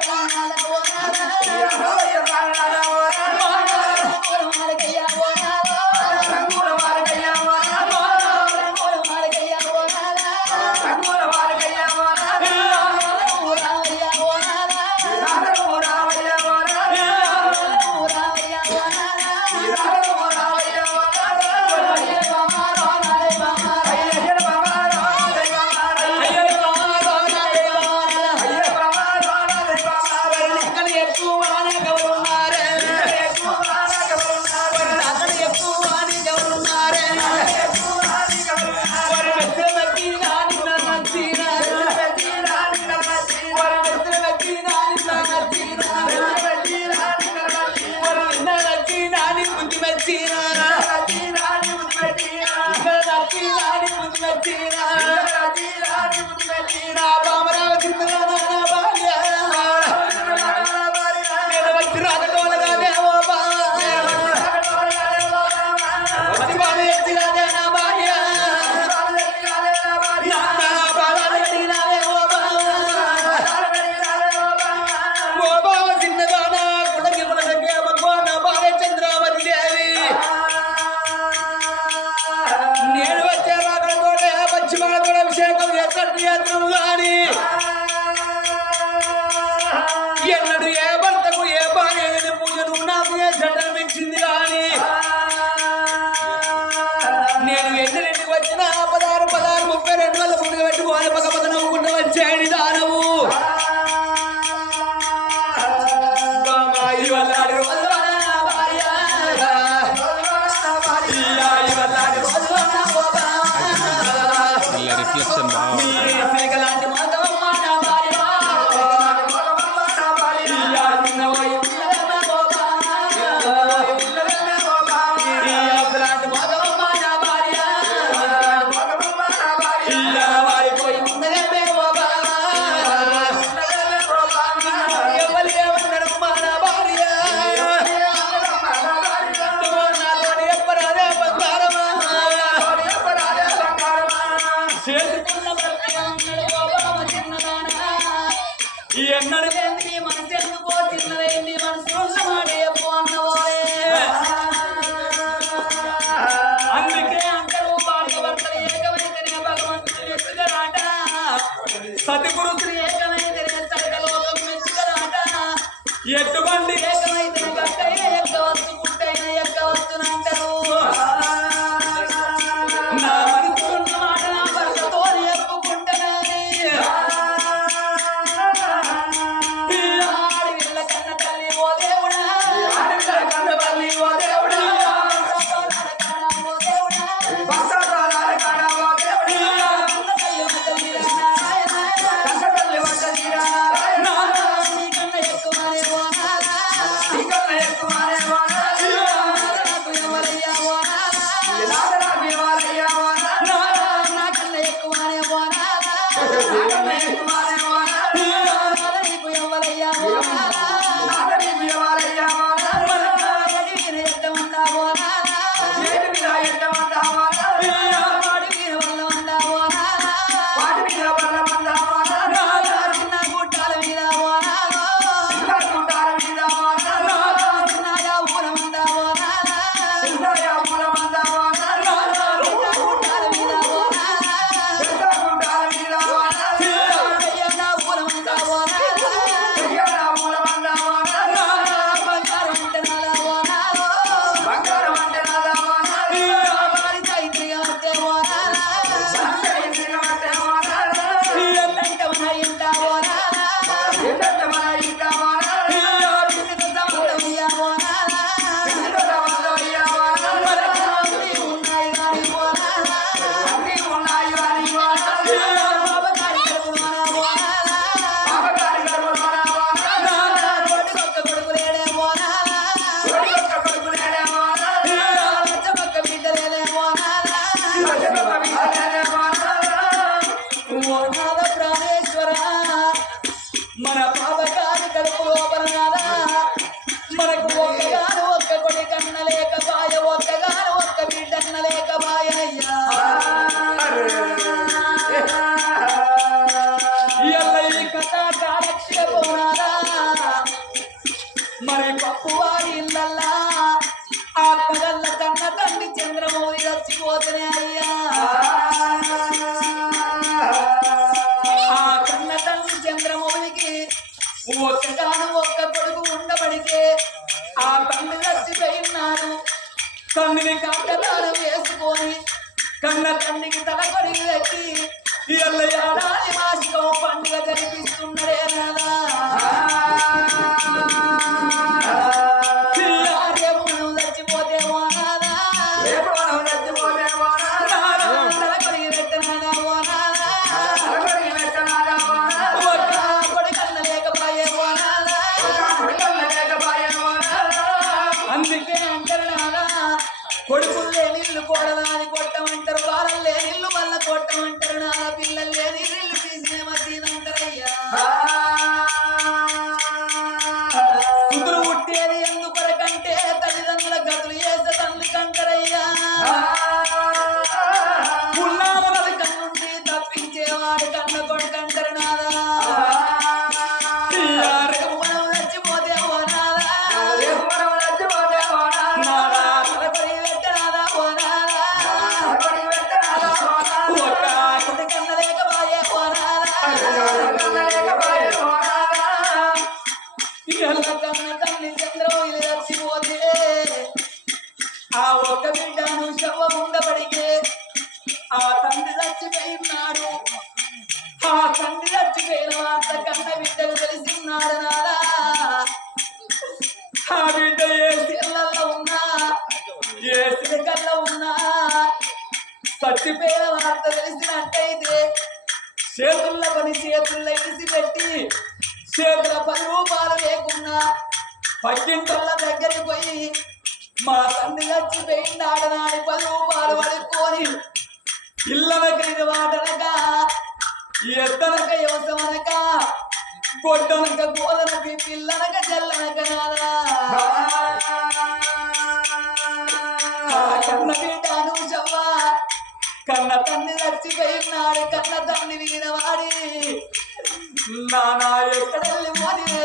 para nada. తండ్రిని కంటదారం వేసుకొని కన్న తండ్రికి తల కొడిగి పెట్టి ఇళ్ళ ఏడాది మాసికం పండుగ జరిపిస్తున్నాడే కదా చచ్చిపోయిన వార్త తెలిసినట్టయితే చేతుల్లో పని చేతుల్లో ఇడిసి పెట్టి చేతుల పది రూపాయలు లేకున్నా పక్కింటోళ్ళ దగ్గరికి పోయి మా తండ్రి చచ్చిపోయిందాడు నాని పది రూపాయలు పడుకొని ఇళ్ళనక వాటనక ఎద్దనక యువతమనక గొడ్డనక గోదనక పిల్లనక జల్లనక నాదా కన్న చవ్వా కన్న తన్ని చచ్చిపోయినాడు కన్న తన్ని వీరవాడి నానా ఎక్కడెళ్ళి మోదివే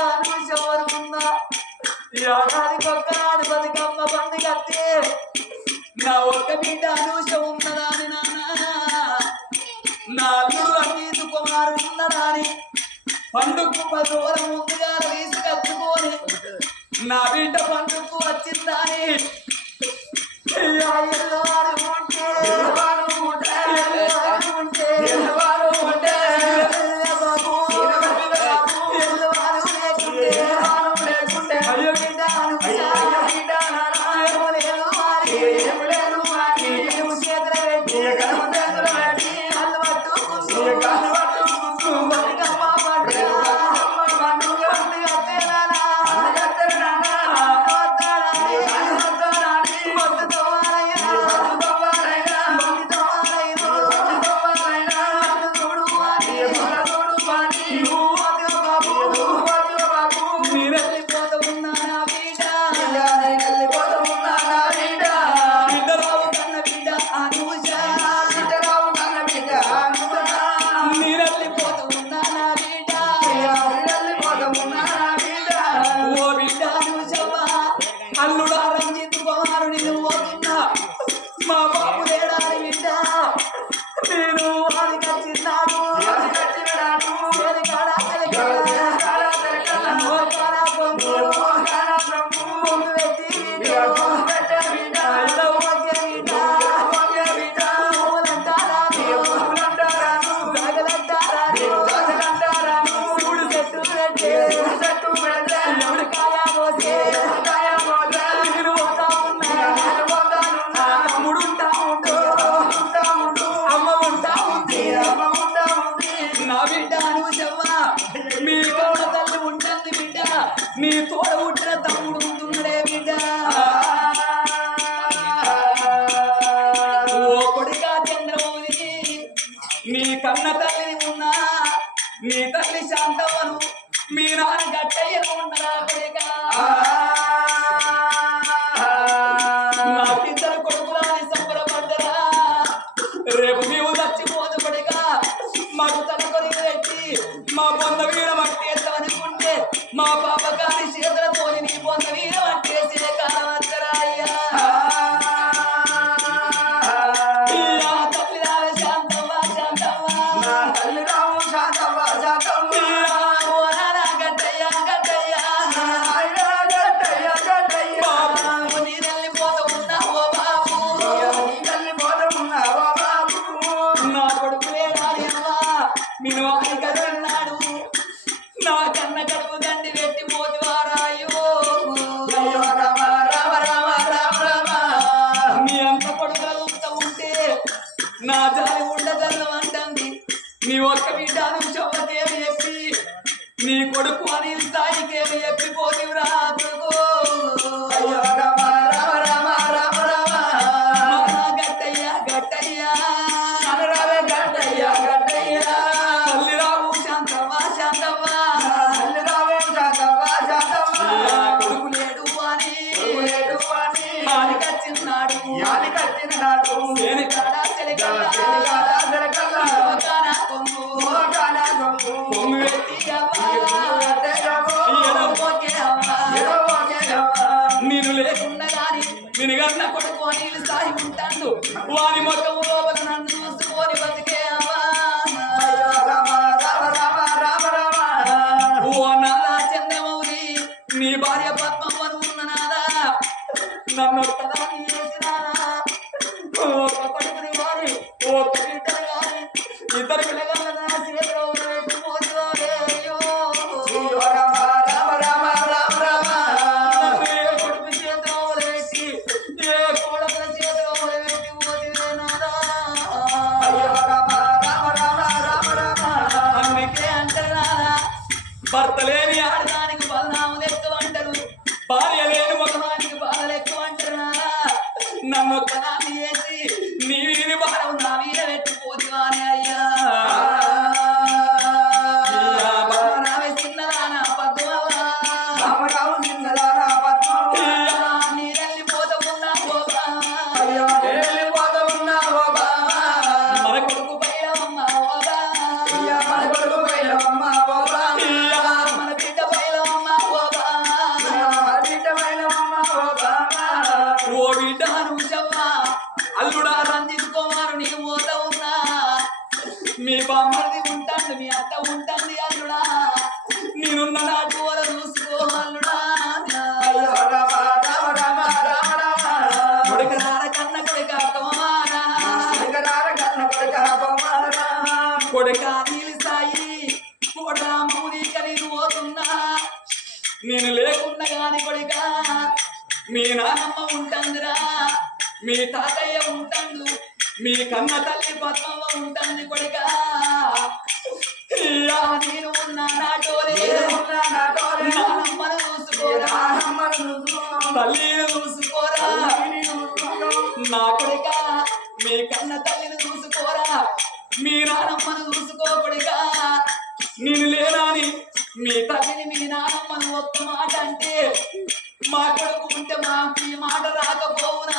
నీ బిడ్డ అనుషవరుకున్నా ఏడాదికి ఒక్కనాడు బతుకమ్మ పండుగ నా ఒక్క బిడ్డ అనూష ఉన్నదాని నాన్న నా అల్లుడు అన్నీతు కుమారు ఉన్నదాని పండుగకు పది రోజుల ముందుగా తీసుకచ్చుకొని నా బిడ్డ పండుగకు వచ్చిందా అని నిన్ను గట్ల కొడుకు అనిలు ఉంటాడు. వారి మొత్తం নামক ఆత్మవ ఉంటుంది కొడుక. నేను ఉన్నా నాటోలే నమ్మను చూసుకోరా చూసుకోరా నా కొడుక మీ కన్న తల్లిని చూసుకోరా మీ నానమ్మను చూసుకోకూడగా నేను లేనాని మీ తల్లిని మీ నానమ్మను ఒక్క మాట అంటే మా కొడుకు ఉంటే మా మాట రాకపోవునా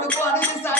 acordo com a necessidade.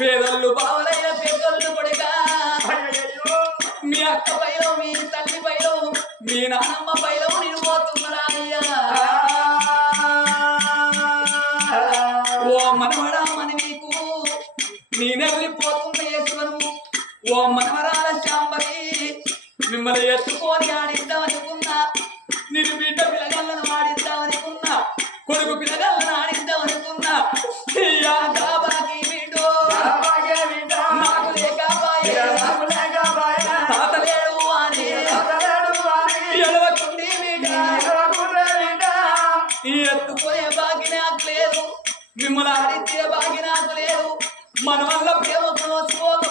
పేదలు బావలైన పేదళ్ళు కొడుగా మీ అక్క పైలో మీ తల్లి పైలో మీ నాన్నమ్మ పైలో మిమ్మల్ని ఆడిచ్చే భాగ్యనాథు లేదు మన వల్ల ప్రేమకు నోచుకోదు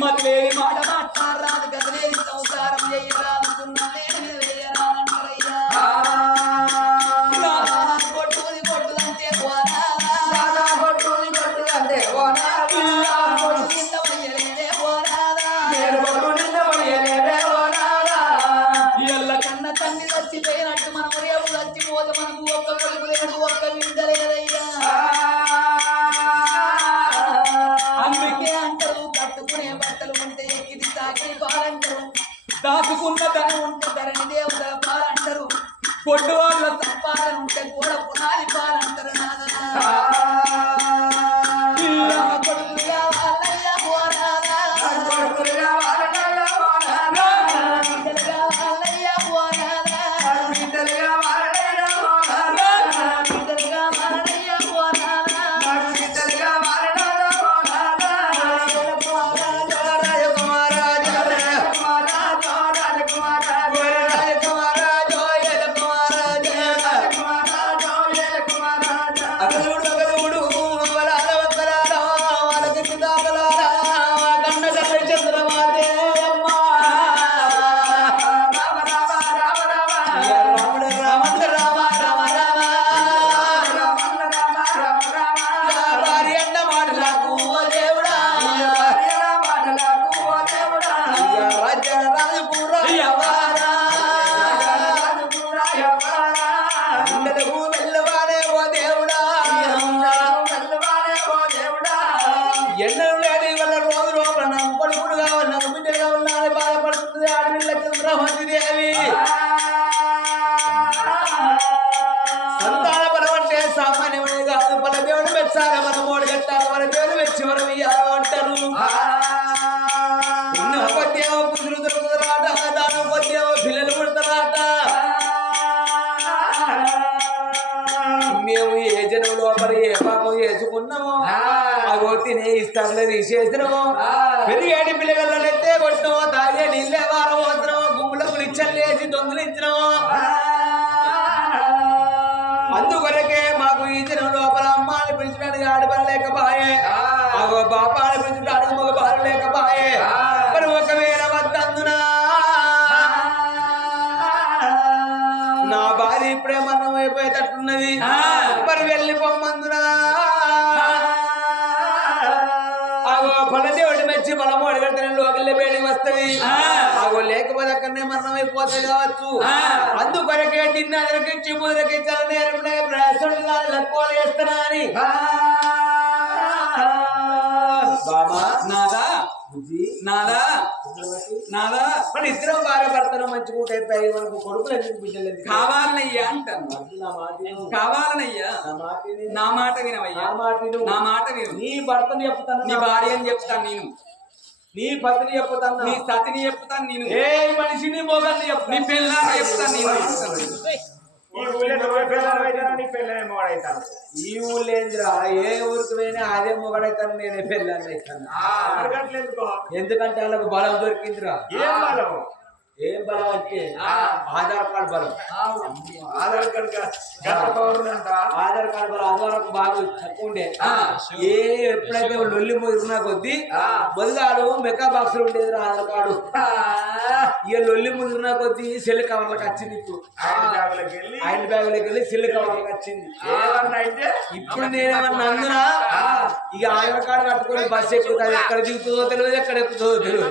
Madeleine, malha, మరి పాపం చేసుకున్నాము ఆ. కొట్టినే ఇస్తారులే తీసేసినాము? పెరిగేడి పిల్లగల్లైతే కొట్టినాము తాగే నీళ్ళే వారం వస్తున్నాము గుమ్ములకు నిచ్చలు వేసి దొంగలించినాము గట్టిగా తిన్న అదనకిచ్చి ముదకిచ్చాల నేరంలో బ్రాసుడు లక్కువలు చేస్తున్నా అని. బాబా నాదా నాదా నాదా. మన ఇద్దరం భార్య భర్తను మంచుకుంటే మనకు కొడుకులు ఎందుకు బిడ్డలు కావాలనయ్యా అంటాను కావాలనయ్యా. నా మాట వినవయ్యా. నా మాట విను. నీ భర్తను చెప్తాను నీ భార్య చెప్తాను నేను. నీ పతిని చెప్తాను నీ. సతిని చెప్తాను నేను. ఏ మనిషిని మొగల్ని చెప్తాను నీ పిల్లని చెప్తాను నేను. ఈ ఊళ్ళేంద్రా ఏ ఊరికి పోయినా అదే మొగడైతాను నేనే పెళ్ళాన్ని ఎందుకంటే వాళ్ళకు బలం దొరికిందిరా. ఏం బలం అంటే? ఆధార్ కార్డు బలం. ఆధార్ కార్డు ఆధార్ కార్డు బలం ఆధార్ బాగా తక్కువ ఉండే. ఏ ఎప్పుడైతే లొల్లి ముదిరినా కొద్దీ మొదగాడు మెకా బాక్స్లో ఉండేది ఆధార్ కార్డు. ఇక లొల్లి ముదిరినా కొద్దీ సెల్ కవర్లకు వచ్చింది ఇప్పుడు. ఆయన బ్యాగులకు వెళ్ళి సెల్ కవర్లకు వచ్చింది. ఇప్పుడు నేనేమన్నా అందునా? ఇక ఆధార్ కార్డు కట్టుకొని బస్సు ఎక్కుతుంది ఎక్కడ దిగుతుందో తెలియదు ఎక్కడ ఎక్కుతుందో తెలియదు.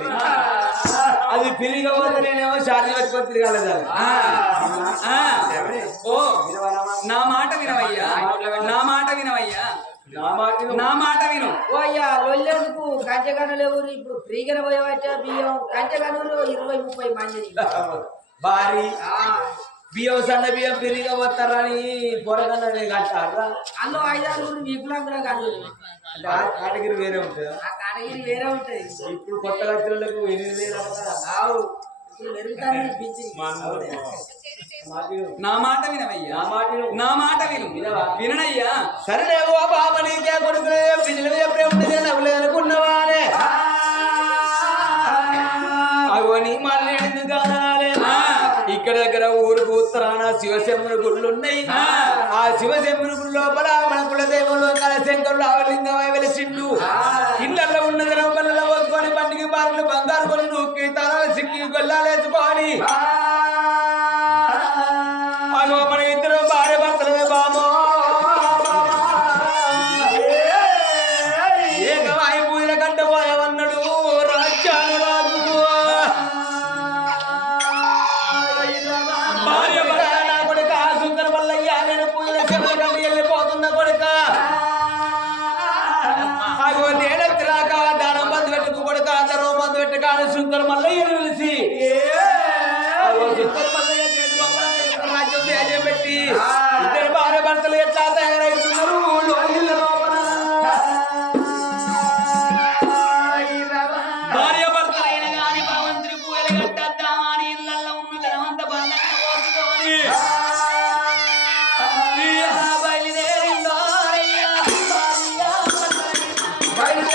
అది తిరిగి పోతే నేనేమో ఛార్జ్ పెట్టుకొని ఓ. నా మాట? వినవయ్యా? నా మాట వినవయ్యా? నా మాట విను. నా మాట విను. ఓ అయ్యా లొల్లెందుకు? కంచెగను లేవు ఇప్పుడు ఫ్రీగానే పోయావచ్చా బియ్యం. కంచెగనులు ఇరవై ముప్పై మంది. భారీ బియ్యం సన్న బియ్యం పెరిగా పోతారని పొరగన్నది కట్టారా అందులో ఐదారు వికలాంగులు కాదు అంటే ఆ కేటగిరీ వేరే ఉంటుంది ఆ కేటగిరీ వేరే ఉంటుంది ఇప్పుడు కొత్త లక్షలకు ఎనిమిది వేలు నా మాట వినవయ్యా నా మాట విను. నా మాట విను విననయ్యా సరేలేవు ఆ నీకే కొడుకులే బిడ్డల మీద ప్రేమ ఉంటే నవ్వులే అనుకున్నవానే అగో నీ మళ్ళీ ఇక్కడ దగ్గర ఊరుకు ఉత్తరాన శివశంభుని గుళ్ళు ఉన్నాయి. ఆ. శివశంభుని గుడి లోపల మన కుల దేవుడు కలశంకరుడు ఆవలింగమై వెలిసిండు ఇళ్ళల్లో ఉన్నది రంపల్లో పోసుకొని బండికి బారులు బంగారు కొని నూకి తల సిక్కి గొల్లాలేసుకొని